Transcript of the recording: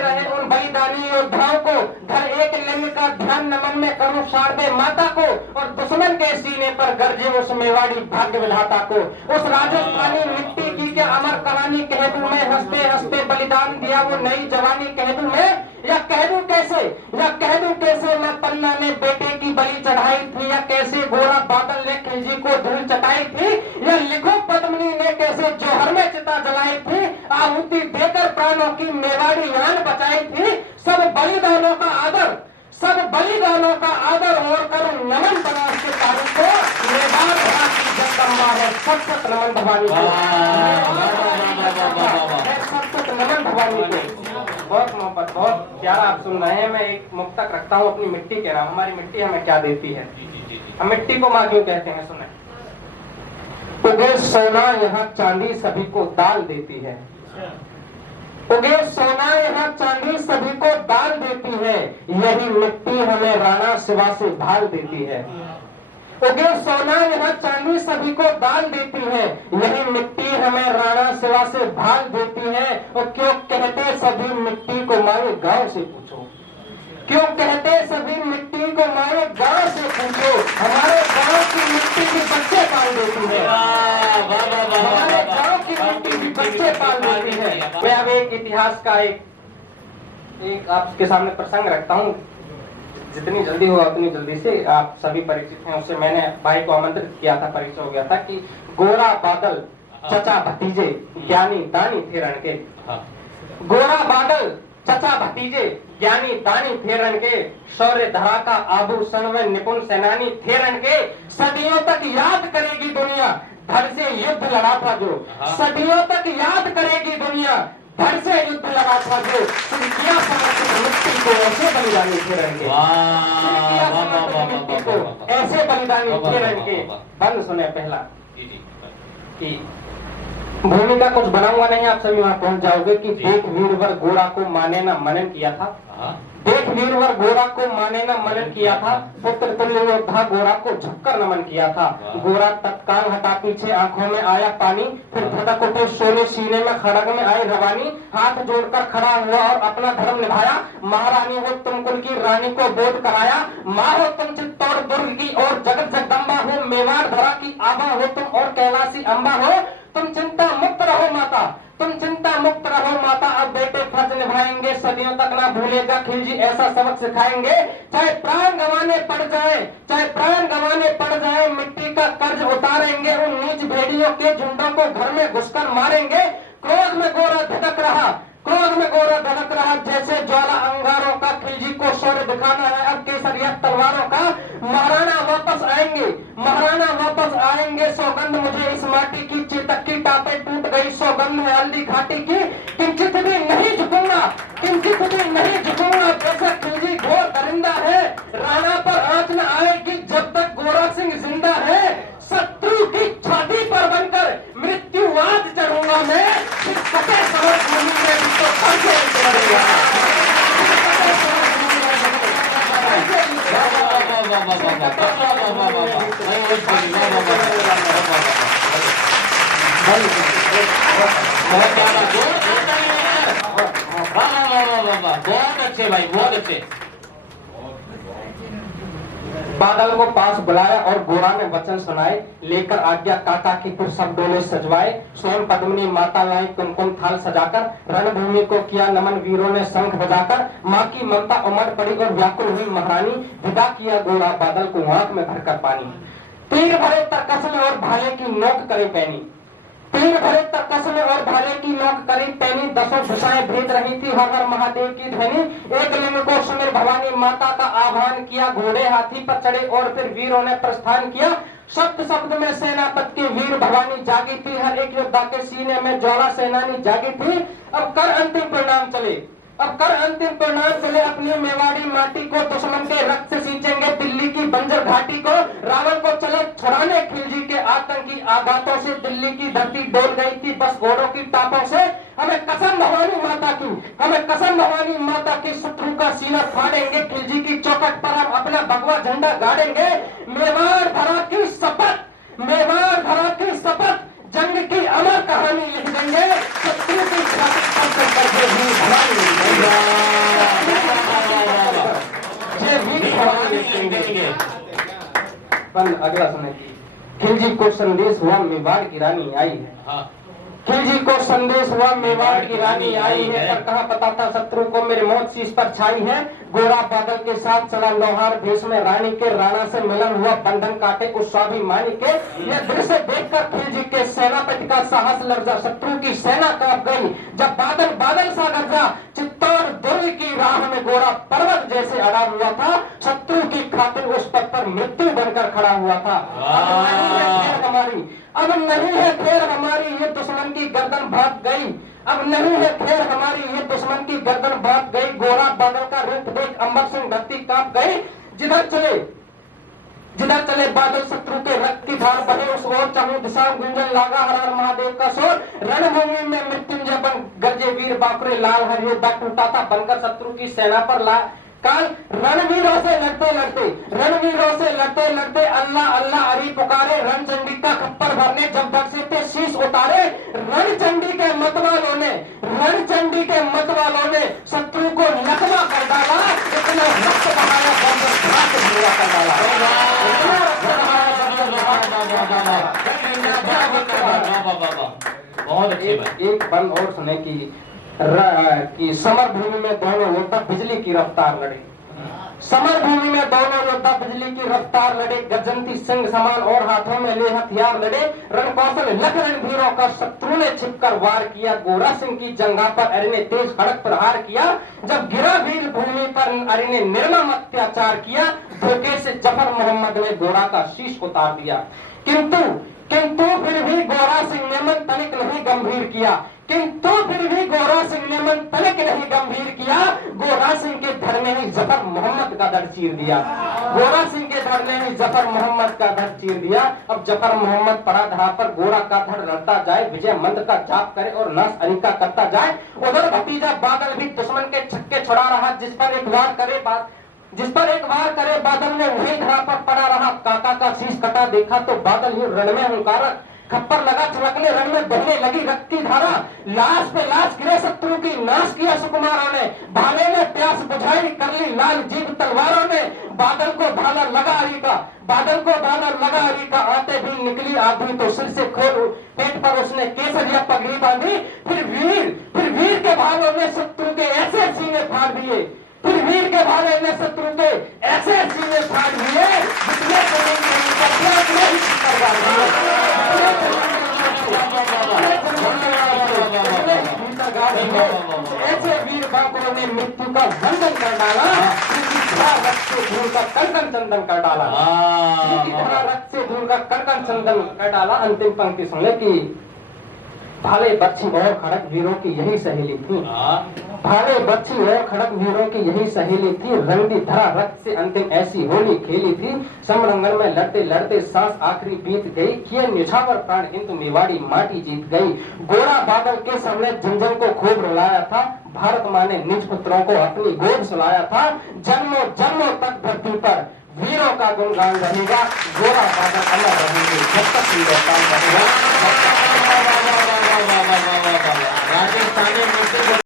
रहे उन बलिदानी योद्धाओं को, धर एक लिंग का ध्यान नमन में करूं शारदे माता को, और दुश्मन के सीने पर गरजे उस मेवाड़ी भाग्य विधाता को। उस राजस्थानी मिट्टी की क्या अमर कहानी कह दूं मैं, हंसते हंसते बलिदान दिया वो नई जवानी कह दूं मैं, या कह दूं कैसे, या कह दूं कैसे मैं पन्ना ने बेटे की बलि चढ़ाई थी, या कैसे गोरा बादल ने खिलजी को धूल चटाई थी, या लिखो पद्मिनी ने कैसे जौहर में चिता जलाई थी, आहुति देकर प्राणों की मेवाड़ी यान बचाई थी। सब बलिदानों का आदर, सब बलिदानों का आदर और करूं नमन बनास के तारीख को, मेवाड़ धरा की जगदम्बा है सत सत नमन भवानी को, सत सत नमन भवानी को। बहुत मोहब्बत, बहुत प्यारा आप सुन रहे हैं। मैं एक मुक्तक रखता हूँ अपनी मिट्टी के नाम। हमारी मिट्टी हमें क्या देती है, हम मिट्टी को माँ क्यों कहते हैं, सुने। उगे सोना यहाँ चांदी सभी को दाल देती है, उगे सोना यहाँ चांदी सभी को दाल देती है, यही मिट्टी हमें राणा शिवा से भाल देती है। उगे सोना यहाँ चांदी सभी को दाल देती है, यही मिट्टी हमें राणा शिवा से भाल देती है। और क्यों कहते सभी मिट्टी को मारे गांव से पूछो, क्यों कहते सभी मिट्टी को मारे गांव से पूछो, हमारे गांव की मिट्टी भी बच्चे पाल देती है, हमारे गांव की मिट्टी भी बच्चे पाल देती है। मैं अब एक इतिहास का एक आपके सामने प्रसंग रखता हूँ, जितनी जल्दी होगा उतनी जल्दी से। आप सभी परिचित हैं उससे, मैंने भाई को आमंत्रित किया था, परिचय हो गया था कि गोरा बादल चचा भतीजे ज्ञानी दानी थे रण के, गोरा बादल चचा भतीजे ज्ञानी दानी थे रण के, शौर्य धरा का आभूषण व निपुण सेनानी थे रण के, सदियों तक याद करेगी दुनिया धड़ से युद्ध लड़ा था जो, सदियों तक याद करेगी दुनिया धड़ से युद्ध लड़ा था जो, किया समर्पित मिट्टी को ऐसे बलिदानी थे रण के, मिट्टी को ऐसे बलिदानी थे रण के। बंद सुने पहला कि भूमिका कुछ बनाऊंगा नहीं, आप सभी वहां पहुंच जाओगे कि देख वीरवर गोरा को माने ना मनन किया था, देख वीरवर गोरा को माने न मनन किया था, पुत्र तुल्य योद्धा गोरा को झुककर नमन किया था। गोरा तत्काल हटा पीछे आंखों में आया पानी, फिर धड़क उठे शोले सीने में खड़ग में आई रवानी, हाथ जोड़कर खड़ा हुआ और अपना धर्म निभाया, महारानी हो तुम कुल की रानी को बोध कराया, माँ हो तुम चित्तौड़ दुर्ग की और जगत जगदम्बा हो, मेवाड़ धरा की आभा हो तुम और कैलाशी अम्बा हो, तुम चिंता मुक्त रहो माता, तुम चिंता मुक्त रहो माता, अब बेटे फर्ज निभाएंगे, सदियों तक ना भूलेगा खिलजी ऐसा सबक सिखाएंगे, चाहे प्राण गंवाने पड़ जाए, चाहे प्राण गंवाने पड़ जाए, मिट्टी का कर्ज उतारेंगे, उन नीच भेड़ियों के झुंडों को घर में घुसकर मारेंगे। क्रोध में गोरा धड़क रहा, क्रोध में गोरा धड़क रहा, जैसे ज्वाला अंगारों का, खिलजी को शौर्य दिखाना है अब केसरिया तलवारों का, महाराणा वापस आएंगे, महाराणा वापस आएंगे, सौगंध मुझे इस माटी की, चेतक की टापे टूट गई, सौगंध है हल्दी घाटी की, किंचित भी नहीं झुकूंगा, किंचित भी नहीं झुकूंगा, जैसा खिलजी घोर दरिंदा है, राणा पर आंच न आएगी जब तक गोरा सिंह जिंदा है, शत्रु की छाती पर बनकर मृत्युवाद चढ़ूंगा मैं, इस कटे समर भूमि में तो कैसे चढ़ेगा। बहुत अच्छे भाई, बहुत अच्छे। बादल को पास बुलाया और गोरा ने वचन सुनाए, लेकर आज्ञा काका की फिर सब डोले सजवाए, स्वयं पद्मिनी माता लाई कुमकुम थाल सजाकर, रणभूमि को किया नमन वीरों ने शंख बजाकर, माँ की ममता उमड़ पड़ी और व्याकुल हुई महारानी, विदा किया गोरा बादल को आंख में भरकर पानी, तीर भरे तरकस में और भाले की नोक करे पैनी, तीर भरे तरकस में और भाले की नोक करी पैनी, दसों दिशाएं भेज रही थी हर हर महादेव की ध्वनि, एक लिंग को सुमिर भवानी माता का आह्वान किया, घोड़े हाथी पर चढ़े और फिर वीरों ने प्रस्थान किया, शब्द शब्द में सेनापति की वीर भवानी जागी थी, हर एक योद्धा के सीने में ज्वाला सेनानी जागी थी। अब कर अंतिम परिणाम चले, अब कर अंतिम परिणाम चले, अपनी मेवाड़ी माटी को दुश्मन के रक्त से सींचेंगे, दिल्ली की बंजर घाटी को रावण को चले छुड़ाने, खिलजी के आतंकी आघातों से दिल्ली की धरती डोल गई थी बस घोड़ों की टापों से, हमें कसम भवानी माता की, हमें कसम भवानी माता की, शत्रु का सीना फाड़ेंगे, खिलजी की चौखट पर हम अपना भगवा झंडा गाड़ेंगे, मेवाड़ धरा की शपथ, मेवाड़ धरा की शपथ, जंग की अमर कहानी लिख देंगे, शत्रु की दर्शन करके वीर भवानी ये वीर भवानी देंगे। पर अगला सुने, खिलजी को संदेश हुआ मेवाड़ की रानी आई है। खिलजी को संदेश हुआ मेवाड़ की रानी आई है, पर कहा पता था शत्रु को मेरी मौत शीश पर छाई है। गोरा बादल के साथ चला लोहार भेष में रानी के, राणा से मिलन हुआ बंधन काटे उस स्वाभिमानी के। यह दृश्य देखकर खिलजी के सेनापति का साहस लर्जा, शत्रु की सेना कांप गई जब बादल बादल सा गरजा। चित्तौड़ दुर्ग की राह में गोरा पर्वत जैसे अड़ा हुआ था, शत्रु की खातिर उस पद पर मृत्यु बनकर खड़ा हुआ था। अब नहीं है खैर हमारी, ये दुश्मन की गर्दन भाग गई। अब नहीं है खैर हमारी, ये दुश्मन की गर्दन भाग गई। गोरा बादल का रूप देख अंबर सिंह धरती कांप गई। जिधर चले बादल शत्रु के रक्त की धार बहे, उस ओर चाहूं दिशा गुंजन लागा हर हर महादेव का शोर। रणभूमि में मृत्युंजय बन गरजे वीर बाकुरे, लाल हर योद्धा टूटा था बनकर शत्रु की सेना पर काल। रणवीरों से लड़ते लड़ते अल्लाह अल्लाह अरी पुकारे, रणचंडी का खप्पर भरने जब बक्से पे शीश उतारे। रणचंडी के मतवालों ने शत्रु को लकवा कर डाला, इतना रक्त बहाया बंदर घाट पूरा कर डाला। बहुत अच्छी बात। एक बंद और सुने कि समर भूमि में दोनों योद्धा बिजली की रफ्तार लड़े। समर भूमि में दोनों योद्धा बिजली की रफ्तार लड़े, गजंती सिंह समान और हाथों में ले हथियार लड़े। रणकौशल लख रणवीरों का शत्रु ने छिपकर वार किया, गोरा सिंह की जंघा पर अरि ने तेज खड़क प्रहार किया। जब गिरा वीर भूमि पर अरि ने निर्मम अत्याचार किया, धोखे से जफर मोहम्मद ने गोरा का शीश उतार दिया। किंतु फिर भी गोरा सिंह ने मन तनिक नहीं गंभीर किया। गोरा सिंह के धड़ ने ही जफर मोहम्मद का धड़ चीर दिया। अब जफर मोहम्मद पड़ा धरा पर, गोरा का धड़ लड़ता जाए, विजय मंत्र का जाप करे और नाश अली का करता जाए। उधर भतीजा बादल भी दुश्मन के छक्के छुड़ा रहा, जिस पर एक वार करे बादल ने वही धरा पर पड़ा रहा। काका का शीश कटा देखा तो बादल ही रण में हुंकारक, खप्पर लगा छलकने, रण में बहने लगी रक्त की धारा। लाश पे लाश गिरे शत्रु की, नाश किया सुकुमारों ने, भाले में प्यास बुझाई, कर ली लाल जीभ तलवारों ने। बादल को भाला लगा अरी का, आते भी निकली आधी तो सिर से खोल, पेट पर उसने केसरिया पगड़ी बांधी। फिर वीर के भालों ने शत्रु के ऐसे सीने फाड़ दिए, ऐसे वीर बाकुरों ने मृत्यु का वंदन कर डाला, रक्त से धूल का कंकन चंदन कर डाला। रक्त से धूल का कंकन चंदन कर डाला। अंतिम पंक्ति सुन ले कि भाले बच्ची और खड़क वीरों की यही सहेली थी। भाले बच्ची और खड़क वीरों की यही सहेली थी, रंगी धरा रक्त से अंतिम ऐसी होली खेली थी। समरंगन में लड़ते लड़ते सांस आखिरी बीत गई, किए न्यौछावर प्राण हिंदू मेवाड़ी माटी जीत गई। गोरा बादल के सामने झंझन को खूब रुलाया था, भारत माँ ने निज पुत्रों को अपनी गोद सुलाया था। जन्मों जन्मों तक धरती पर वीरों का गुणगान रहेगा, गोरा बादल अमर रहेंगे जब तक हिंदुस्तान रहेगा। राजस्थानी